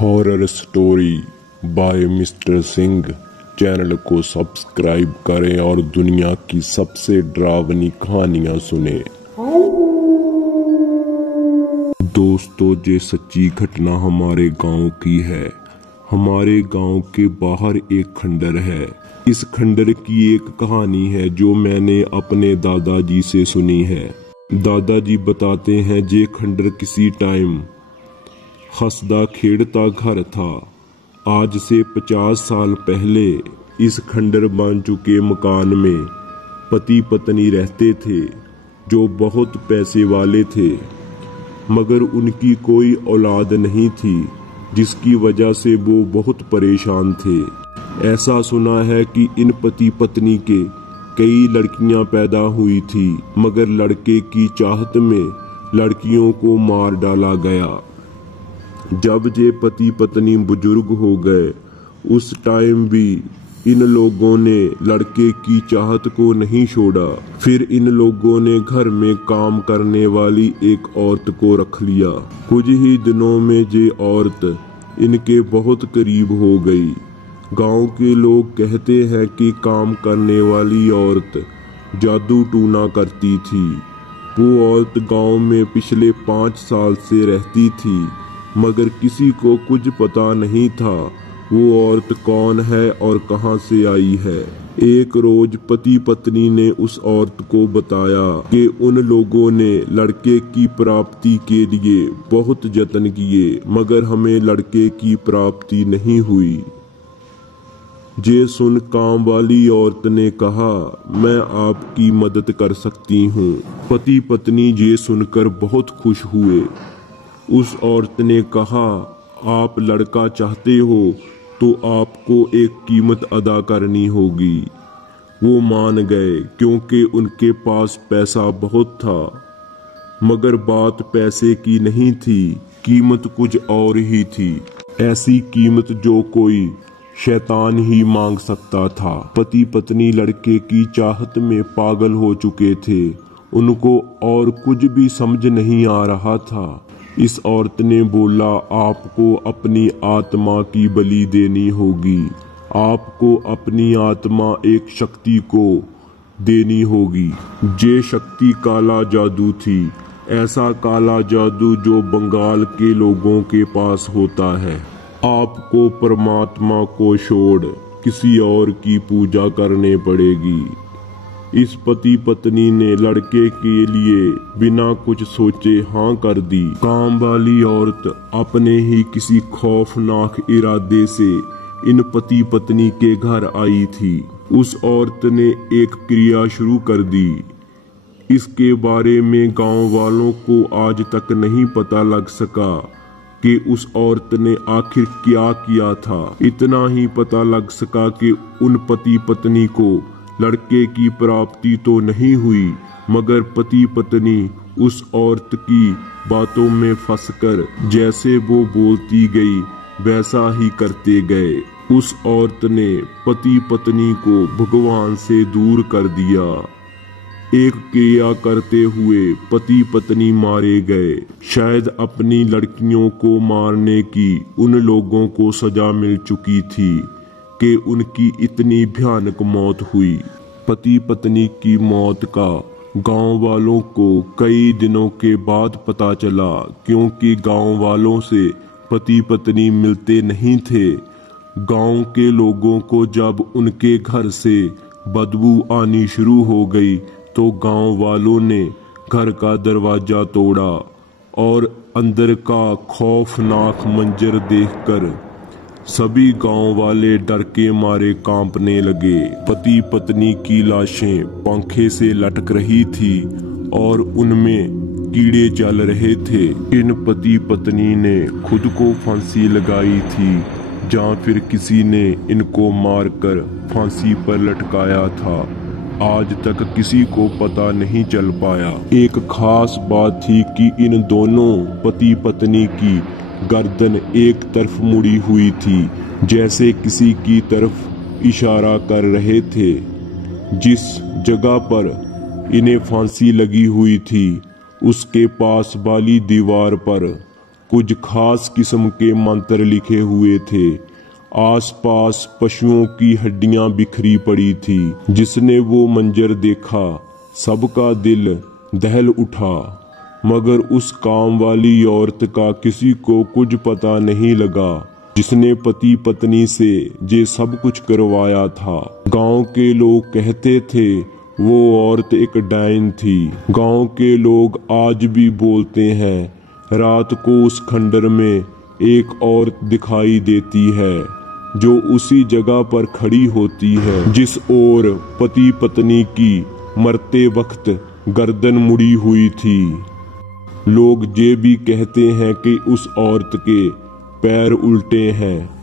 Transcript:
Horror story by mister Singh channel को subscribe करें और दुनिया की सबसे डरावनी कहानियां सुने। दोस्तों, ये सच्ची घटना हमारे गांव की है। हमारे गांव के बाहर एक खंडर है। इस खंडर की एक कहानी है जो मैंने अपने दादाजी से सुनी है। दादाजी बताते हैं ये खंडर किसी टाइम हंसदा खेड़ता घर था। आज से 50 साल पहले इस खंडर बन चुके मकान में पति पत्नी रहते थे जो बहुत पैसे वाले थे, मगर उनकी कोई औलाद नहीं थी, जिसकी वजह से वो बहुत परेशान थे। ऐसा सुना है कि इन पति पत्नी के कई लड़कियां पैदा हुई थी, मगर लड़के की चाहत में लड़कियों को मार डाला गया। जब ये पति पत्नी बुजुर्ग हो गए, उस टाइम भी इन लोगों ने लड़के की चाहत को नहीं छोड़ा। फिर इन लोगों ने घर में काम करने वाली एक औरत को रख लिया। कुछ ही दिनों में ये औरत इनके बहुत करीब हो गई। गांव के लोग कहते हैं कि काम करने वाली औरत जादू टूना करती थी। वो औरत गांव में पिछले 5 साल से रहती थी, मगर किसी को कुछ पता नहीं था वो औरत कौन है और कहां से आई है। एक रोज पति पत्नी ने उस औरत को बताया कि उन लोगों ने लड़के की प्राप्ति के लिए बहुत जतन किए, मगर हमें लड़के की प्राप्ति नहीं हुई। ये सुन काम वाली औरत ने कहा, मैं आपकी मदद कर सकती हूँ। पति पत्नी ये सुनकर बहुत खुश हुए। उस औरत ने कहा, आप लड़का चाहते हो तो आपको एक कीमत अदा करनी होगी। वो मान गए क्योंकि उनके पास पैसा बहुत था, मगर बात पैसे की नहीं थी, कीमत कुछ और ही थी। ऐसी कीमत जो कोई शैतान ही मांग सकता था। पति पत्नी लड़के की चाहत में पागल हो चुके थे। उनको और कुछ भी समझ नहीं आ रहा था। इस औरत ने बोला, आपको अपनी आत्मा की बलि देनी होगी। आपको अपनी आत्मा एक शक्ति को देनी होगी। ये शक्ति काला जादू थी, ऐसा काला जादू जो बंगाल के लोगों के पास होता है। आपको परमात्मा को छोड़ किसी और की पूजा करने पड़ेगी। इस पति पत्नी ने लड़के के लिए बिना कुछ सोचे हाँ कर दी। काम वाली औरत अपने ही किसी खौफनाक इरादे से इन पति पत्नी के घर आई थी। उस औरत ने एक क्रिया शुरू कर दी। इसके बारे में गांव वालों को आज तक नहीं पता लग सका कि उस औरत ने आखिर क्या किया था। इतना ही पता लग सका कि उन पति पत्नी को लड़के की प्राप्ति तो नहीं हुई, मगर पति पत्नी उस औरत की बातों में फंसकर जैसे वो बोलती गई वैसा ही करते गए। उस औरत ने पति पत्नी को भगवान से दूर कर दिया। एक क्रिया करते हुए पति पत्नी मारे गए। शायद अपनी लड़कियों को मारने की उन लोगों को सजा मिल चुकी थी कि उनकी इतनी भयानक मौत हुई। पति पत्नी की मौत का गांव वालों को कई दिनों के बाद पता चला, क्योंकि गांव वालों से पति पत्नी मिलते नहीं थे। गांव के लोगों को जब उनके घर से बदबू आनी शुरू हो गई तो गांव वालों ने घर का दरवाजा तोड़ा और अंदर का खौफनाक मंजर देखकर सभी गांव वाले डर के मारे कांपने लगे। पति पत्नी की लाशें पंखे से लटक रही थी और उनमें कीड़े चल रहे थे। इन पति पत्नी ने खुद को फांसी लगाई थी या फिर किसी ने इनको मारकर फांसी पर लटकाया था। आज तक किसी को पता नहीं चल पाया। एक खास बात थी कि इन दोनों पति पत्नी की गर्दन एक तरफ मुड़ी हुई थी, जैसे किसी की तरफ इशारा कर रहे थे। जिस जगह पर इन्हें फांसी लगी हुई थी उसके पास वाली दीवार पर कुछ खास किस्म के मंत्र लिखे हुए थे। आसपास पशुओं की हड्डियां बिखरी पड़ी थी। जिसने वो मंजर देखा सबका दिल दहल उठा, मगर उस काम वाली औरत का किसी को कुछ पता नहीं लगा जिसने पति पत्नी से ये सब कुछ करवाया था। गांव के लोग कहते थे वो औरत एक डायन थी। गांव के लोग आज भी बोलते हैं रात को उस खंडर में एक औरत दिखाई देती है जो उसी जगह पर खड़ी होती है जिस ओर पति पत्नी की मरते वक्त गर्दन मुड़ी हुई थी। लोग ये भी कहते हैं कि उस औरत के पैर उल्टे हैं।